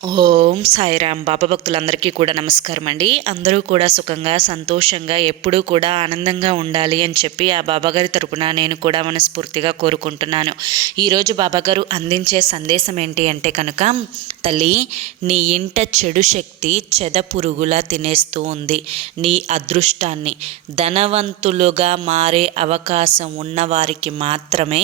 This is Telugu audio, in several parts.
ఓం సాయిరామ్. బాబా భక్తులందరికీ కూడా నమస్కారం అండి. అందరూ కూడా సుఖంగా సంతోషంగా ఎప్పుడూ కూడా ఆనందంగా ఉండాలి అని చెప్పి ఆ బాబాగారి తరపున నేను కూడా మనస్ఫూర్తిగా కోరుకుంటున్నాను. ఈరోజు బాబాగారు అందించే సందేశం ఏంటి అంటే కనుక, తల్లి, నీ ఇంట చెడు శక్తి చెదపురుగులా తినేస్తూ ఉంది నీ అదృష్టాన్ని. ధనవంతులుగా మారే అవకాశం ఉన్నవారికి మాత్రమే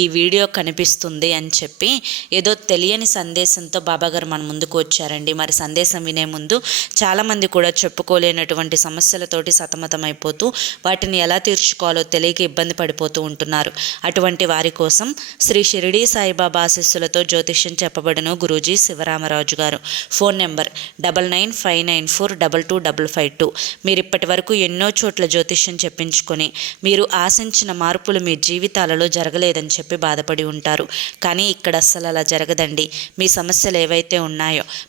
ఈ వీడియో కనిపిస్తుంది అని చెప్పి ఏదో తెలియని సందేశంతో బాబాగారు మన ముందుకు వచ్చారండి. మరి సందేశం వినే ముందు చాలామంది కూడా చెప్పుకోలేనటువంటి సమస్యలతోటి సతమతమైపోతూ వాటిని ఎలా తీర్చుకోవాలో తెలియక ఇబ్బంది పడిపోతూ ఉంటున్నారు. అటువంటి వారి కోసం శ్రీ షిరిడీ సాయిబాబా ఆశీస్సులతో జ్యోతిష్యం చెప్పబడిన గురూజీ శివరామరాజు గారు. Phone number 9959422552. మీరు ఇప్పటి వరకు ఎన్నో చోట్ల జ్యోతిష్యం చెప్పించుకొని మీరు ఆశించిన మార్పులు మీ జీవితాలలో జరగలేదని చెప్పి బాధపడి ఉంటారు. కానీ ఇక్కడ అస్సలు అలా జరగదండి. మీ సమస్యలు ఏవైతే ఉన్నాయో,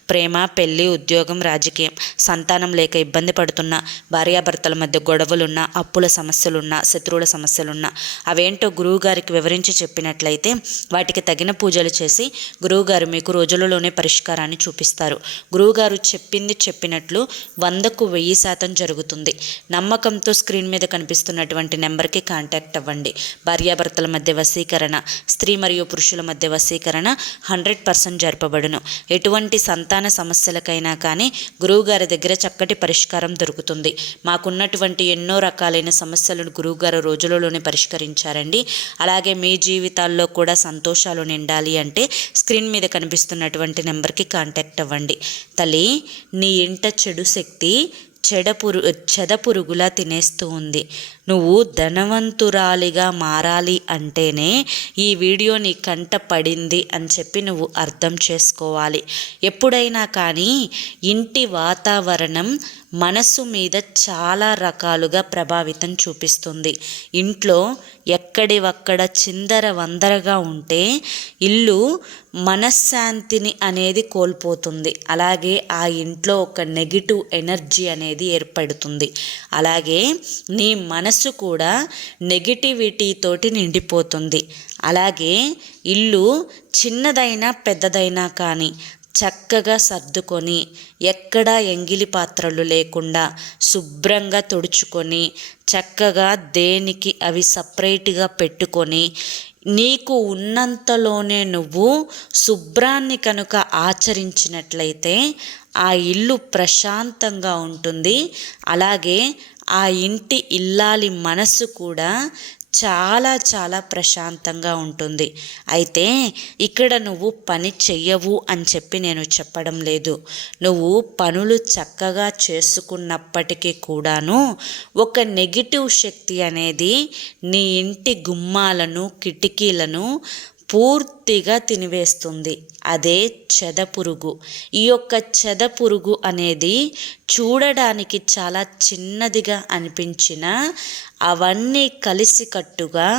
ప్రేమ, పెళ్లి, ఉద్యోగం, రాజకీయం, సంతానం లేక ఇబ్బంది పడుతున్నా, భార్యాభర్తల మధ్య గొడవలున్నా, అప్పుల సమస్యలున్నా, శత్రువుల సమస్యలున్నా అవేంటో గురువుగారికి వివరించి చెప్పినట్లయితే వాటికి తగిన పూజలు చేసి గురువుగారు మీకు రోజులలోనే పరిష్కారాన్ని చూపిస్తారు. గురువుగారు చెప్పింది చెప్పినట్లు 100కు 1000% జరుగుతుంది. నమ్మకంతో స్క్రీన్ మీద కనిపిస్తున్నటువంటి నెంబర్కి కాంటాక్ట్ అవ్వండి. భార్యాభర్తల మధ్య వశీకరణ, స్త్రీ మరియు పురుషుల మధ్య వశీకరణ 100% జరపబడును. ఎటువంటి సంతాన సమస్యలకైనా కానీ గురువుగారి దగ్గర చక్కటి పరిష్కారం దొరుకుతుంది. మాకున్నటువంటి ఎన్నో రకాలైన సమస్యలను గురువుగారు రోజులలోనే పరిష్కరించారండి. అలాగే మీ జీవితాల్లో కూడా సంతోషాలు నిండాలి అంటే స్క్రీన్ మీద కనిపిస్తున్నటువంటి నెంబర్కి కాంటాక్ట్ అవ్వండి. తల్లి, నీ ఇంట చెడు శక్తి చెదపురుగులా తినేస్తూ ఉంది. నువ్వు ధనవంతురాలిగా మారాలి అంటేనే ఈ వీడియో నీ కంట పడింది అని చెప్పి నువ్వు అర్థం చేసుకోవాలి. ఎప్పుడైనా కానీ ఇంటి వాతావరణం మనసు మీద చాలా రకాలుగా ప్రభావితం చూపిస్తుంది. ఇంట్లో ఎక్కడివక్కడ చిందర వందరగా ఉంటే ఇల్లు మనశ్శాంతిని అనేది కోల్పోతుంది. అలాగే ఆ ఇంట్లో ఒక నెగిటివ్ ఎనర్జీ అనేది ఏర్పడుతుంది. అలాగే నీ మనసు కూడా నెగిటివిటీతోటి నిండిపోతుంది. అలాగే ఇల్లు చిన్నదైనా పెద్దదైనా కానీ చక్కగా సర్దుకొని, ఎక్కడా ఎంగిలి పాత్రలు లేకుండా శుభ్రంగా తుడుచుకొని, చక్కగా దేనికి అవి సపరేట్గా పెట్టుకొని, నీకు ఉన్నంతలోనే నువ్వు శుభ్రాన్ని కనుక ఆచరించినట్లయితే ఆ ఇల్లు ప్రశాంతంగా ఉంటుంది. అలాగే ఆ ఇంటి ఇల్లాలి మనసు కూడా చాలా చాలా ప్రశాంతంగా ఉంటుంది. అయితే ఇక్కడ నువ్వు పని చెయ్యవు అని చెప్పి నేను చెప్పడం లేదు. నువ్వు పనులు చక్కగా చేసుకున్నప్పటికీ కూడాను ఒక నెగిటివ్ శక్తి అనేది నీ ఇంటి గుమ్మాలను, కిటికీలను పూర్తిగా తినివేస్తుంది. అదే చెదపురుగు. ఈ యొక్క చెదపురుగు అనేది చూడడానికి చాలా చిన్నదిగా అనిపించినా అవన్నీ కలిసికట్టుగా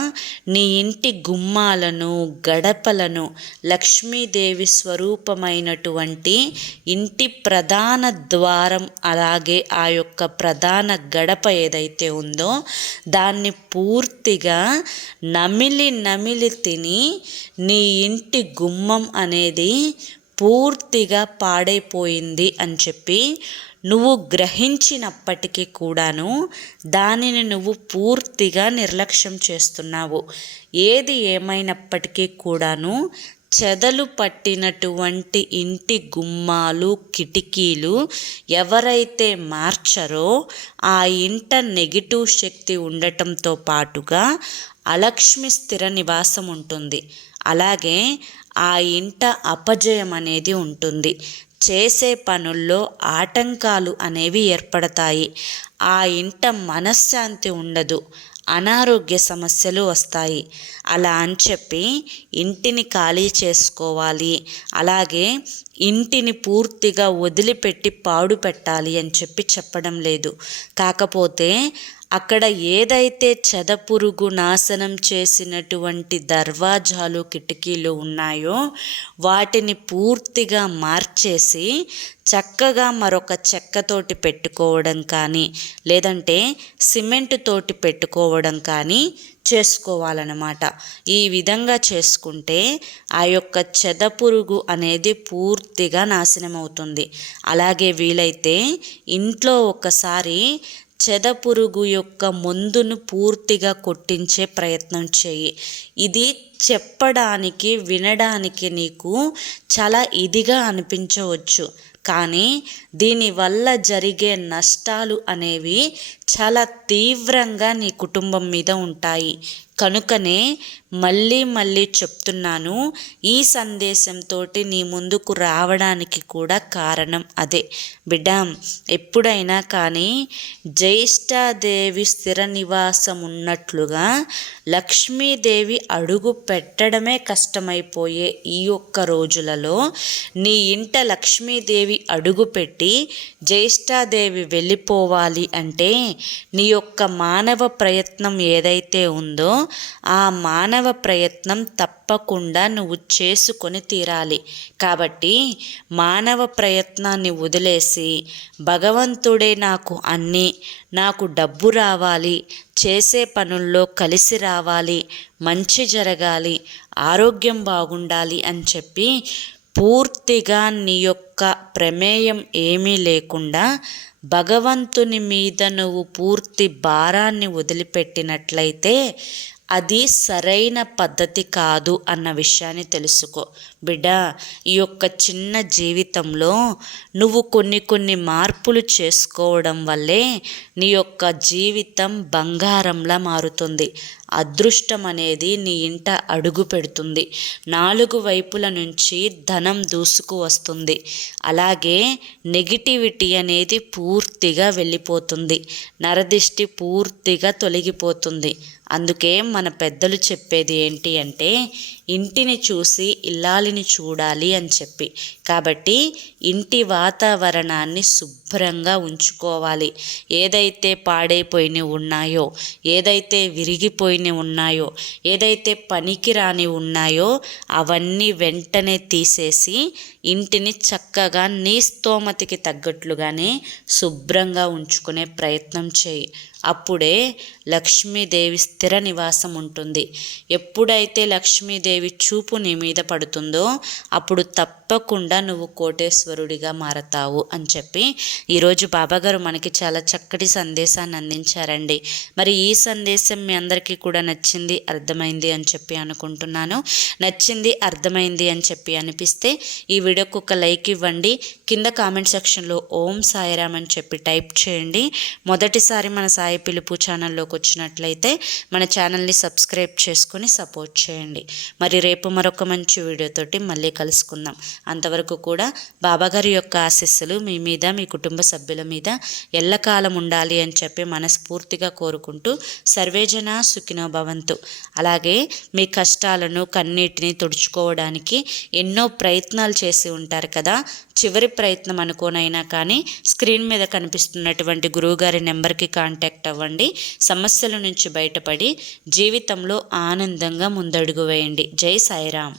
నీ ఇంటి గుమ్మాలను, గడపలను, లక్ష్మీదేవి స్వరూపమైనటువంటి ఇంటి ప్రధాన ద్వారం, అలాగే ఆ యొక్క ప్రధాన గడప ఏదైతే ఉందో దాన్ని పూర్తిగా నమిలి తిని నీ ఇంటి గుమ్మం అనేది పూర్తిగా పాడైపోయింది అని చెప్పి నువ్వు గ్రహించినప్పటికీ కూడాను దానిని నువ్వు పూర్తిగా నిర్లక్ష్యం చేస్తున్నావు. ఏది ఏమైనప్పటికీ కూడాను చెదలు పట్టినటువంటి ఇంటి గుమ్మాలు, కిటికీలు ఎవరైతే మార్చరో ఆ ఇంట నెగిటివ్ శక్తి ఉండటంతో పాటుగా అలక్ష్మి స్థిర నివాసం ఉంటుంది. అలాగే ఆ ఇంట అపజయం అనేది ఉంటుంది. చేసే పనుల్లో ఆటంకాలు అనేవి ఏర్పడతాయి. ఆ ఇంట మనశ్శాంతి ఉండదు. అనారోగ్య సమస్యలు వస్తాయి. అలా అని చెప్పి ఇంటిని ఖాళీ చేసుకోవాలి, అలాగే ఇంటిని పూర్తిగా వదిలిపెట్టి పాడు పెట్టాలి అని చెప్పి చెప్పడం లేదు. కాకపోతే అక్కడ ఏదైతే చెదపురుగు నాశనం చేసినటువంటి దర్వాజాలు, కిటికీలు ఉన్నాయో వాటిని పూర్తిగా మార్చేసి చక్కగా మరొక చెక్కతోటి పెట్టుకోవడం కానీ, లేదంటే సిమెంట్ తోటి పెట్టుకోవడం కానీ చేసుకోవాలన్నమాట. ఈ విధంగా చేసుకుంటే ఆ యొక్క చెదపురుగు అనేది పూర్తిగా నాశనం అవుతుంది. అలాగే వీలైతే ఇంట్లో ఒకసారి చెదపురుగు యొక్క మందును పూర్తిగా కొట్టించే ప్రయత్నం చేయి. ఇది చెప్పడానికి వినడానికి నీకు చాలా ఇదిగా అనిపించవచ్చు, కానీ దీనివల్ల జరిగే నష్టాలు అనేవి చాలా తీవ్రంగా నీ కుటుంబం మీద ఉంటాయి. కనుకనే మళ్ళీ మళ్ళీ చెప్తున్నాను, ఈ సందేశంతో నీ ముందుకు రావడానికి కూడా కారణం అదే. బిడ్డ, ఎప్పుడైనా కానీ జ్యేష్ఠాదేవి స్థిర నివాసం ఉన్నట్లుగా లక్ష్మీదేవి అడుగు పెట్టడమే కష్టమైపోయే ఈ ఒక్క రోజులలో నీ ఇంట లక్ష్మీదేవి అడుగుపెట్టి జ్యేష్ఠాదేవి వెళ్ళిపోవాలి అంటే నీ యొక్క మానవ ప్రయత్నం ఏదైతే ఉందో ఆ మానవ ప్రయత్నం తప్పకుండా నువ్వు చేసుకొని తీరాలి. కాబట్టి మానవ ప్రయత్నాన్ని వదిలేసి భగవంతుడే నాకు అన్నీ, నాకు డబ్బు రావాలి, చేసే పనుల్లో కలిసి రావాలి, మంచి జరగాలి, ఆరోగ్యం బాగుండాలి అని చెప్పి పూర్తిగా నీ యొక్క ప్రమేయం ఏమీ లేకుండా భగవంతుని మీద నువ్వు పూర్తి భారాన్ని వదిలిపెట్టినట్లయితే అది సరైన పద్ధతి కాదు అన్న విషయాన్ని తెలుసుకో. బిడ్డ, ఈ యొక్క చిన్న జీవితంలో నువ్వు కొన్ని మార్పులు చేసుకోవడం వల్లే నీ యొక్క జీవితం బంగారంలా మారుతుంది. అదృష్టం అనేది నీ ఇంట అడుగు పెడుతుంది. 4 వైపుల నుంచి ధనం దూసుకు వస్తుంది. అలాగే నెగిటివిటీ అనేది పూర్తిగా వెళ్ళిపోతుంది. నరదిష్టి పూర్తిగా తొలగిపోతుంది. అందుకే మన పెద్దలు చెప్పేది ఏంటి అంటే ఇంటిని చూసి ఇల్లాలిని చూడాలి అని చెప్పి. కాబట్టి ఇంటి వాతావరణాన్ని శుభ్రంగా ఉంచుకోవాలి. ఏదైతే పాడైపోయినవి ఉన్నాయో, ఏదైతే విరిగిపోయినవి ఉన్నాయో, ఏదైతే పనికిరాని ఉన్నాయో అవన్నీ వెంటనే తీసేసి ఇంటిని చక్కగా నీ స్తోమతికి తగ్గట్లుగానే శుభ్రంగా ఉంచుకునే ప్రయత్నం చేయి. అప్పుడే లక్ష్మీదేవి స్థిర నివాసం ఉంటుంది. ఎప్పుడైతే లక్ష్మీదేవి చూపు నీ మీద పడుతుందో అప్పుడు తప్పకుండా నువ్వు కోటేశ్వరుడిగా మారతావు అని చెప్పి ఈరోజు బాబాగారు మనకి చాలా చక్కటి సందేశాన్ని అందించారండి. మరి ఈ సందేశం మీ అందరికీ కూడా నచ్చింది, అర్థమైంది అని చెప్పి అనుకుంటున్నాను. నచ్చింది, అర్థమైంది అని చెప్పి అనిపిస్తే ఈ వీడియోకి ఒక లైక్ ఇవ్వండి. కింద కామెంట్ సెక్షన్లో ఓం సాయిరామ్ అని చెప్పి టైప్ చేయండి. మొదటిసారి మన సాయి పిలుపు ఛానల్లోకి వచ్చినట్లయితే మన ఛానల్ని సబ్స్క్రైబ్ చేసుకొని సపోర్ట్ చేయండి. మరి రేపు మరొక మంచి వీడియోతోటి మళ్ళీ కలుసుకుందాం. అంతవరకు కూడా బాబాగారి యొక్క ఆశీస్సులు మీ మీద, మీ కుటుంబ సభ్యుల మీద ఎల్లకాలం ఉండాలి అని చెప్పి మనస్ఫూర్తిగా కోరుకుంటూ సర్వేజన సుఖినో భవంతు. అలాగే మీ కష్టాలను కన్నీటిని తుడుచుకోవడానికి ఎన్నో ప్రయత్నాలు చేసి ఉంటారు కదా, చివరి ప్రయత్నం అనుకోనైనా కానీ స్క్రీన్ మీద కనిపిస్తున్నటువంటి గురువుగారి నెంబర్కి కాంటాక్ట్ అవ్వండి. సమస్యల నుంచి బయటపడి జీవితంలో ఆనందంగా ముందడుగు వేయండి. జై సాయిరామ్.